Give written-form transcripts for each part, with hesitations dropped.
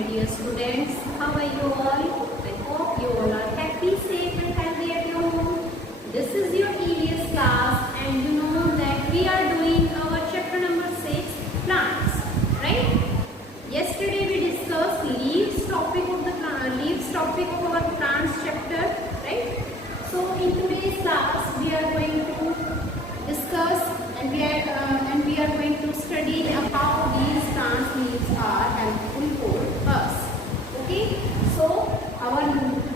my dear students. How are you all? I hope you all are happy, safe and healthy at your home. This is your EVS class and you know that we are doing our chapter number 6, plants, right? Yesterday we discussed leaves topic of our plants chapter, right? So in today's class we are going to discuss and we are going to study how these plant leaves are helpful for us. Okay, so our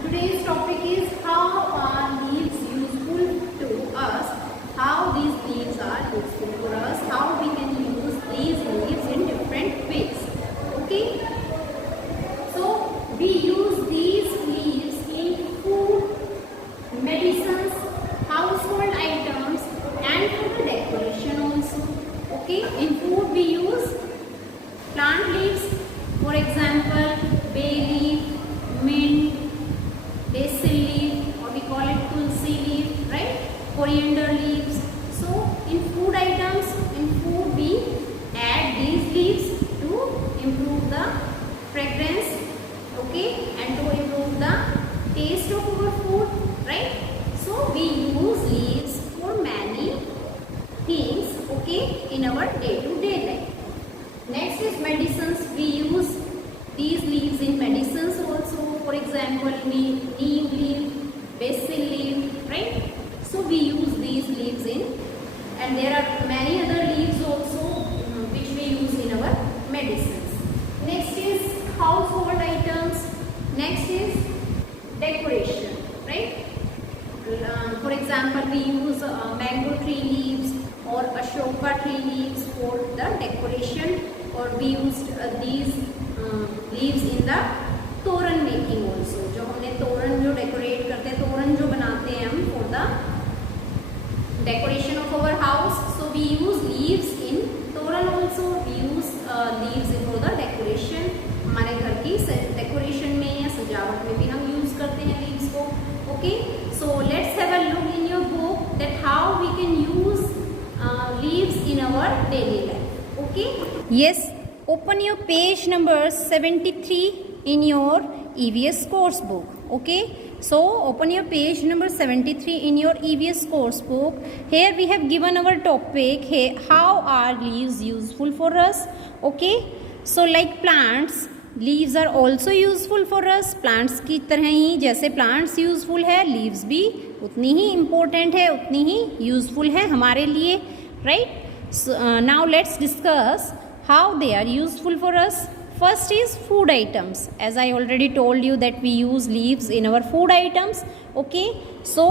today's topic is how are leaves useful to us, how these leaves are useful for us, how we can use these leaves in different ways. Okay, so we use these leaves in food, medicines, household items and for the decoration also. Okay, in food we use plant leaves, for example bay leaf, mint, basil leaf, or we call it tulsi leaf, right? Coriander leaves. So in food items, in food we add these leaves to improve the fragrance, okay, and to improve the taste of our food, right? So we use leaves for many things, okay, in our day-to-day life. Next is medicines. We use these leaves in medicines also. For example, neem leaf, basil leaf, right? So we use these leaves in, and there are many other leaves also which we use in our medicines. Next is household items. Next is decoration, right? For example, we use mango tree leaves or ashoka tree leaves for the decoration, or we used these leaves in the तोरण making also. जो हमने तोरण जो decorate करते हैं, तोरण जो बनाते हैं हम for the decoration of our house, so we use leaves in तोरण also. We use leaves for the decoration. हमारे घर की डेकोरेशन में या सजावट में भी हम यूज करते हैं leaves को. Okay, so let's have a look in your book that how we can use leaves in our daily life. Okay, yes, open your page number 73 in your EVS course book. Okay, so open your page number 73 in your EVS course book. Here we have given our topic, hey, how are leaves useful for us. Okay, so like plants, leaves are also useful for us. plants की तरह ही जैसे plants useful है, leaves भी उतनी ही important है, उतनी ही useful है हमारे लिए, right? So now let's discuss how they are useful for us. First is food items. As I already told you that we use leaves in our food items. Okay, so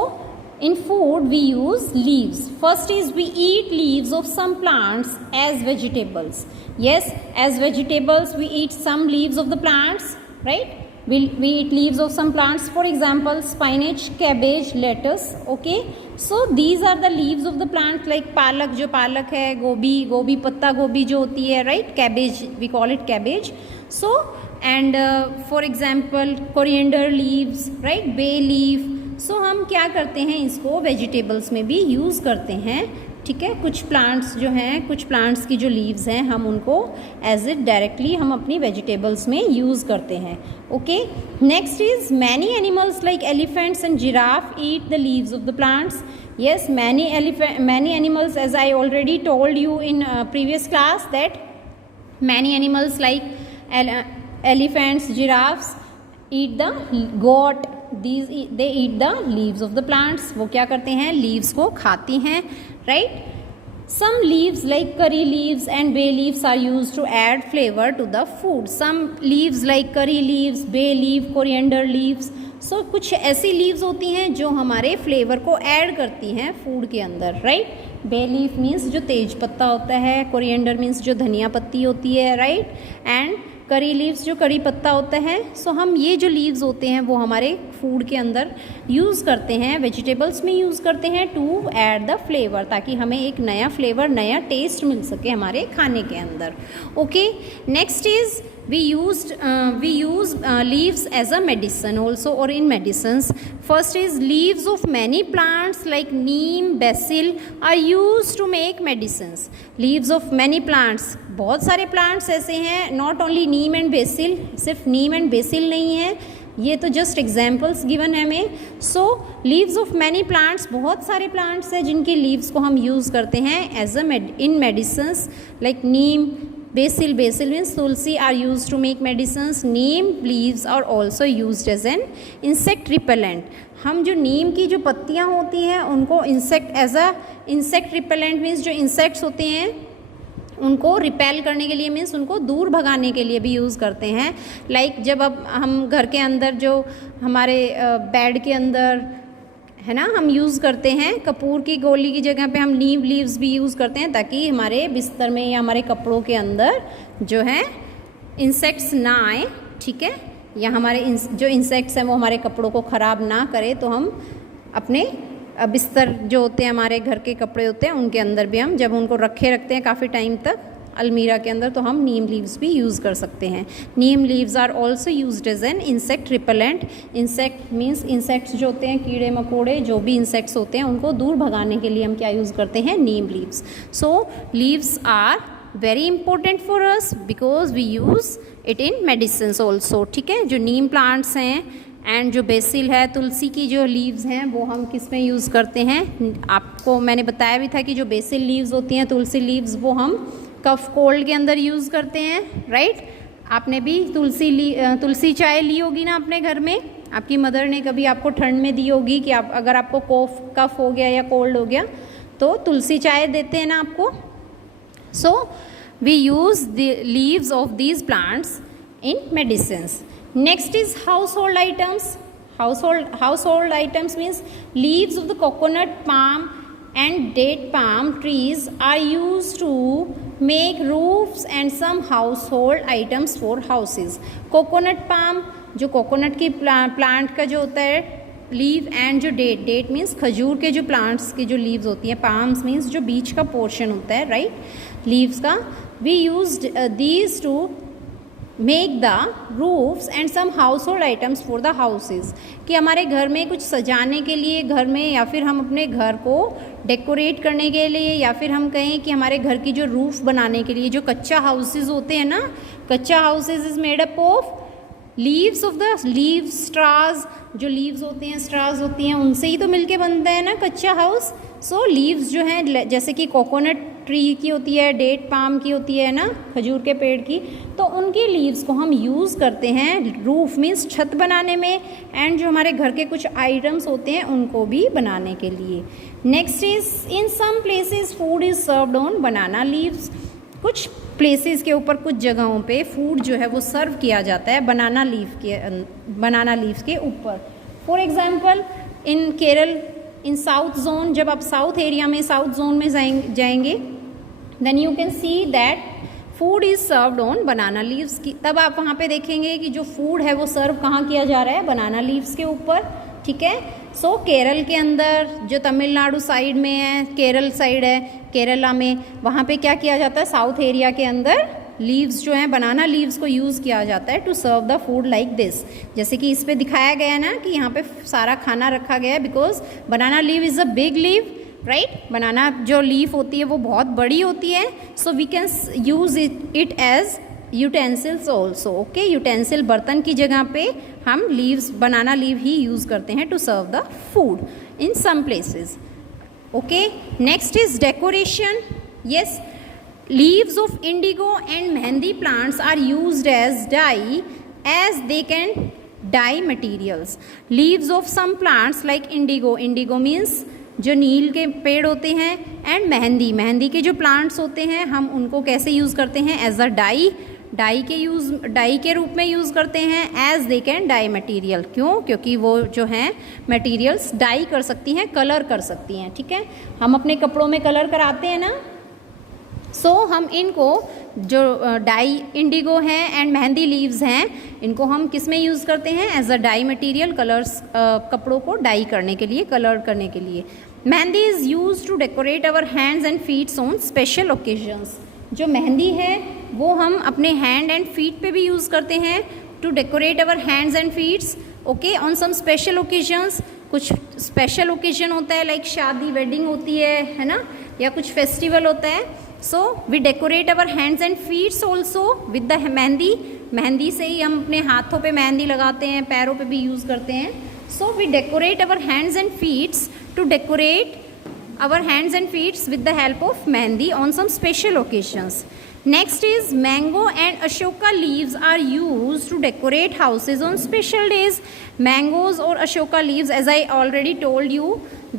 in food we use leaves. First is we eat leaves of some plants as vegetables. Yes, as vegetables we eat some leaves of the plants, right? We eat leaves of some plants, for example spinach, cabbage, lettuce. Okay, so these are the leaves of the plant, like palak, जो पालक है, गोभी पत्ता गोभी जो होती है, right? Cabbage, we call it cabbage. So and for example coriander leaves, right? Bay leaf. So हम क्या करते हैं, इसको वेजिटेबल्स में भी यूज़ करते हैं, ठीक है? कुछ प्लांट्स जो हैं, कुछ प्लांट्स की जो लीव्स हैं, हम उनको एज इट डायरेक्टली हम अपनी वेजिटेबल्स में यूज़ करते हैं. Okay, next is many animals like elephants and giraffe eat the leaves of the plants. yes, many animals, as I already told you in previous class, that many animals like elephants, giraffes eat the goat, they eat the leaves of the plants. वो क्या करते हैं, leaves को खाती हैं, right? Some leaves like curry leaves and bay leaves are used to add flavor to the food. Some leaves like curry leaves, bay leaf, coriander leaves. So कुछ ऐसी leaves होती हैं जो हमारे flavor को add करती हैं food के अंदर, right? Bay leaf means जो तेज पत्ता होता है, coriander means जो धनिया पत्ती होती है, right? And करी लीव्स जो करी पत्ता होता है. सो हम ये जो लीव्स होते हैं वो हमारे फूड के अंदर यूज़ करते हैं, वेजिटेबल्स में यूज़ करते हैं टू ऐड द फ्लेवर, ताकि हमें एक नया फ्लेवर, नया टेस्ट मिल सके हमारे खाने के अंदर. Okay, next is we use leaves as a medicine also, or in medicines. First is leaves of many plants like neem, basil are used to make medicines. Leaves of many plants, बहुत सारे plants ऐसे हैं, not only neem and basil, सिर्फ neem and basil नहीं है, ये तो just examples given है हमें. सो लीव्स ऑफ मैनी प्लांट्स, बहुत सारे प्लांट्स हैं जिनके लीव्स को हम यूज़ करते हैं as in medicines, like neem, basil means tulsi are use to make medicines. Neem leaves are also use as an insect repellent. हम जो नीम की जो पत्तियाँ होती हैं उनको इंसेक्ट रिपेलेंट मीन्स जो इंसेक्ट्स होते हैं उनको रिपेल करने के लिए, मीन्स उनको दूर भगाने के लिए भी यूज़ करते हैं. लाइक जब अब हम घर के अंदर जो हमारे बेड के अंदर है ना, हम यूज़ करते हैं कपूर की गोली की जगह पे हम नीम लीव्स भी यूज़ करते हैं ताकि हमारे बिस्तर में या हमारे कपड़ों के अंदर जो है इंसेक्ट्स ना आए, ठीक है, या हमारे जो इंसेक्ट्स हैं वो हमारे कपड़ों को ख़राब ना करे. तो हम अपने बिस्तर जो होते हैं, हमारे घर के कपड़े होते हैं, उनके अंदर भी हम जब उनको रखते हैं काफ़ी टाइम तक अलमीरा के अंदर, तो हम नीम लीव्स भी यूज़ कर सकते हैं. Neem leaves are also used as an insect repellent. Insect means insects जो होते हैं, कीड़े मकोड़े जो भी इंसेक्ट्स होते हैं उनको दूर भगाने के लिए हम क्या यूज़ करते हैं, neem leaves. So leaves are very important for us because we use it in medicines also. ठीक है, जो नीम प्लांट्स हैं एंड जो बेसिल है, तुलसी की जो लीव्स हैं वो हम किस में यूज़ करते हैं. आपको मैंने बताया भी था कि जो बेसिल लीव्स होती हैं, तुलसी लीव्स, वो हम कफ कोल्ड के अंदर यूज़ करते हैं. राइट, आपने भी तुलसी चाय ली होगी ना अपने घर में, आपकी मदर ने कभी आपको ठंड में दी होगी कि आप अगर आपको कफ हो गया या कोल्ड हो गया तो तुलसी चाय देते हैं ना आपको. So we use the leaves of these plants in medicines. Next is household items. Household items means leaves of the coconut, palm and date palm trees are used to make roofs and some household items for houses. Coconut palm, जो coconut की plant का जो होता है leave, and जो that means खजूर के जो प्लांट्स की जो लीव्स होती हैं, पाम्स मीन्स जो बीच का पोर्शन होता है, राइट, लीव्स का. We used these to make the roofs and some household items for the houses. कि हमारे घर में कुछ सजाने के लिए घर में, या फिर हम अपने घर को डेकोरेट करने के लिए, या फिर हम कहें कि हमारे घर की जो रूफ बनाने के लिए जो कच्चा हाउसेज होते हैं ना, kachcha houses is made up of leaves of the leaves, straws, जो लीव्स होते हैं, स्ट्राज होती हैं, उनसे ही तो मिलके बनता है ना कच्चा हाउस. सो लीव्स जो हैं, जैसे कि कोकोनट ट्री की होती है, डेट पाम की होती है ना, खजूर के पेड़ की, तो उनकी लीव्स को हम यूज़ करते हैं रूफ मीन्स छत बनाने में, एंड जो हमारे घर के कुछ आइटम्स होते हैं उनको भी बनाने के लिए. Next is in some places food is served on banana leaves. कुछ प्लेसेस के ऊपर, कुछ जगहों पे फूड जो है वो सर्व किया जाता है बनाना लीव्स के ऊपर. For example in Kerala, in south zone, जब आप साउथ एरिया में, साउथ जोन में जाएंगे then you can see that food is served on banana leaves की. तब आप वहाँ पे देखेंगे कि जो फूड है वो सर्व कहाँ किया जा रहा है, बनाना लीव्स के ऊपर. ठीक है, सो केरल के अंदर, जो तमिलनाडु साइड में है, केरल साइड है, केरला में, वहाँ पे क्या किया जाता है, साउथ एरिया के अंदर लीव्स जो हैं, बनाना लीव्स को यूज़ किया जाता है to serve the food like this. जैसे कि इस पे दिखाया गया ना कि यहाँ पे सारा खाना रखा गया है, because banana leave is a big leave, right. Banana जो लीफ होती है वो बहुत बड़ी होती है. So we can use it as utensils also. Okay, utensil बर्तन की जगह पे हम लीव्स, बनाना लीव ही यूज़ करते हैं to serve the food in some places. Okay, next is decoration. Yes, leaves of indigo and mehndi plants are used as dye as they can dye materials. Leaves of some plants like indigo means जो नील के पेड़ होते हैं, and mehndi के जो plants होते हैं हम उनको कैसे यूज़ करते हैं, एज अ डाई के रूप में यूज़ करते हैं. As they can dye material, क्यों, क्योंकि वो जो हैं मटीरियल्स डाई कर सकती हैं, कलर कर सकती हैं. ठीक है, हम अपने कपड़ों में कलर कराते हैं ना, सो हम इनको जो डाई इंडिगो हैं एंड मेहंदी लीव्स हैं, इनको हम किस में यूज़ करते हैं, as a dye material, colours, कपड़ों को डाई करने के लिए, कलर करने के लिए. Mehndi is use to decorate our hands and feets on special occasions. जो मेहंदी है वो हम अपने हैंड एंड फीट पे भी यूज़ करते हैं, to decorate our hands and feets, okay, on some special occasions. कुछ स्पेशल ओकेजन होता है, लाइक शादी वेडिंग होती है ना, या कुछ फेस्टिवल होता है। So we decorate our hands and feets also with the mehndi. मेहंदी से ही हम अपने हाथों पे मेहंदी लगाते हैं, पैरों पे भी यूज़ करते हैं। So we decorate our hands and feets, to decorate our hands and feet with the help of mehndi on some special occasions. Next is mango and ashoka leaves are used to decorate houses on special days. Mangoes और ashoka leaves, as I already told you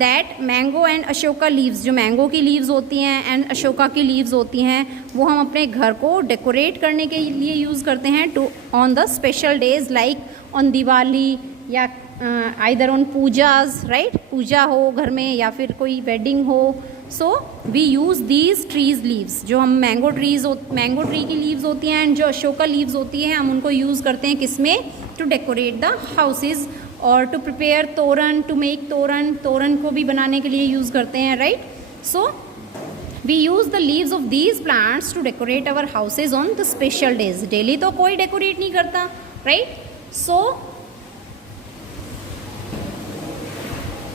that mango and ashoka leaves, जो mango की leaves होती हैं and ashoka की leaves होती हैं, वो हम अपने घर को decorate करने के लिए यूज़ करते हैं to on the special days like on Diwali या आइदर ऑन पूजाज, राइट, पूजा हो घर में या फिर कोई वेडिंग हो। So we use these trees leaves, जो हम मैंगो ट्री की लीव्स होती हैं एंड जो अशोका लीव्स होती हैं, हम उनको यूज़ करते हैं किसमें, टू डेकोरेट द हाउसेज और to prepare toran, to make toran को भी बनाने के लिए यूज़ करते हैं, right. So we use the leaves of these plants to decorate our houses on the special days. Daily तो कोई डेकोरेट नहीं करता, राइट। सो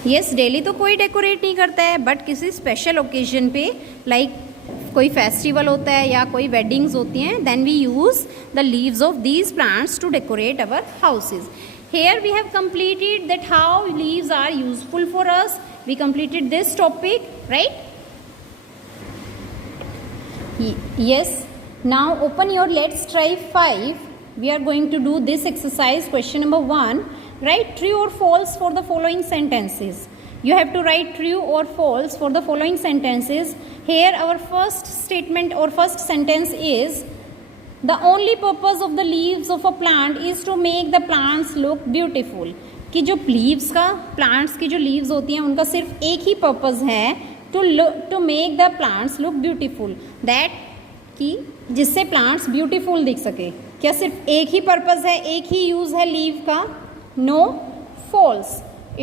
यस, डेली तो कोई डेकोरेट नहीं करता है, बट किसी स्पेशल ओकेजन पे लाइक कोई फेस्टिवल होता है या कोई वेडिंग्स होती हैं, then we use the leaves of these plants to decorate our houses. Here we have completed that how leaves are useful for us. We completed this topic, right? Yes. Now open your Let's Try 5. We are going to do this exercise. Question number 1. Write true or false for the following sentences. You have to write true or false for the following sentences. Here our first statement or first sentence is, the only purpose of the leaves of a plant is to make the plants look beautiful. कि जो leaves का, plants की जो leaves होती हैं, उनका सिर्फ एक ही purpose है, to make the plants look beautiful. That कि जिससे plants beautiful दिख सके। क्या सिर्फ एक ही purpose है, एक ही use है leaf का? No, false.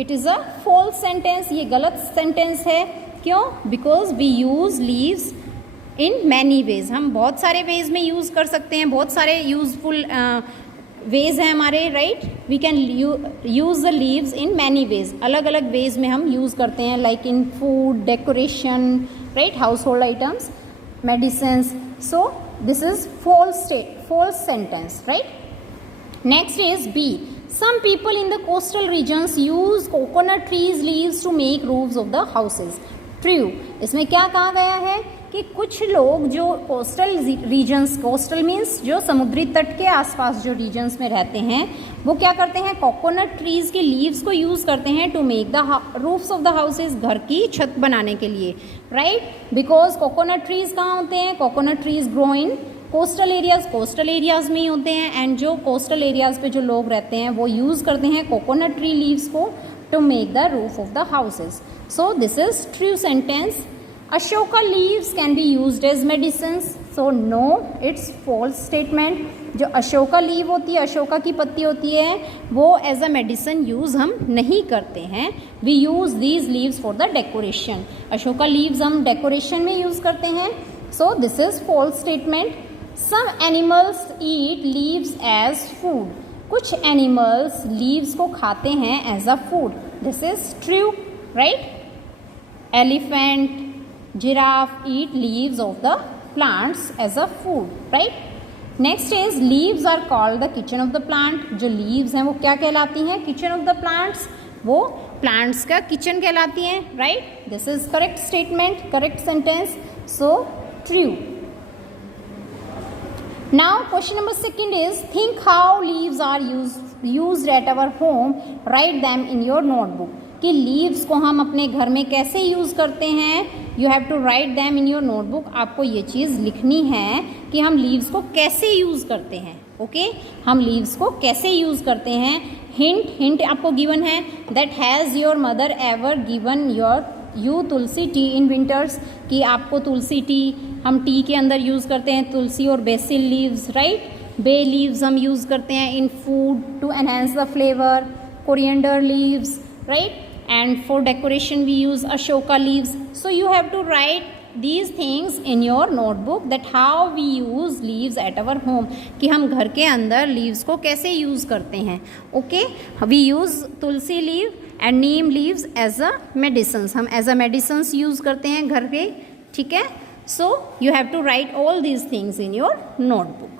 It is a false sentence. ये गलत sentence है। क्यों? Because we use leaves in many ways. हम बहुत सारे ways में use कर सकते हैं, बहुत सारे useful ways हैं हमारे, right? We can use the leaves in many ways. अलग अलग ways में हम use करते हैं, like in food, decoration, right? Household items, medicines. So this is false sentence, right? Next is B. Some people in the coastal regions use coconut trees leaves to make roofs of the houses. True. इसमें क्या कहा गया है कि कुछ लोग जो coastal regions, coastal means जो समुद्री तट के आसपास जो रीजन्स में रहते हैं, वो क्या करते हैं, कोकोनट ट्रीज़ के लीव्स को यूज़ करते हैं to make the roofs of the houses, घर की छत बनाने के लिए, राइट। बिकॉज कोकोनट ट्रीज़ कहाँ होते हैं, coconut trees grow in coastal areas में ही होते हैं, एंड जो कोस्टल एरियाज़ पे जो लोग रहते हैं वो यूज़ करते हैं कोकोनट ट्री लीव्स को to make the roof of the houses. So this is true sentence. Ashoka leaves can be used as medicine. So no, it's false statement. जो अशोका लीव होती है, अशोका की पत्ती होती है, वो एज अ मेडिसिन यूज़ हम नहीं करते हैं. We use these leaves for the decoration. Ashoka leaves हम डेकोरेशन में यूज़ करते हैं. So this is false statement. Some animals eat leaves as food. कुछ animals leaves को खाते हैं as a food. This is true, right? Elephant, giraffe eat leaves of the plants as a food, right? Next is leaves are called the kitchen of the plant. जो leaves हैं वो क्या कहलाती हैं? Kitchen of the plants. वो plants का kitchen कहलाती हैं, right? This is correct statement, correct sentence. So true. Now question number 2 is, think how leaves are used at our home. Write them in your notebook. कि leaves को हम अपने घर में कैसे यूज़ करते हैं. You have to write them in your notebook. आपको ये चीज़ लिखनी है कि हम leaves को कैसे यूज़ करते हैं. ओके, हम leaves को कैसे यूज़ करते हैं. हिंट आपको गिवन है. That has your mother ever given you Tulsi T in winters. कि आपको तुलसी टी हम टी के अंदर यूज़ करते हैं तुलसी और basil leaves, right. Bay leaves हम यूज़ करते हैं in food to enhance the flavour. Coriander leaves, right. And for decoration we use Ashoka leaves. So you have to write these things in your notebook that how we use leaves at our home, कि हम घर के अंदर leaves को कैसे use करते हैं. Okay, we use Tulsi leaf and neem leaves as a medicines. हम as a medicines use करते हैं घर पे. ठीक है. So you have to write all these things in your notebook.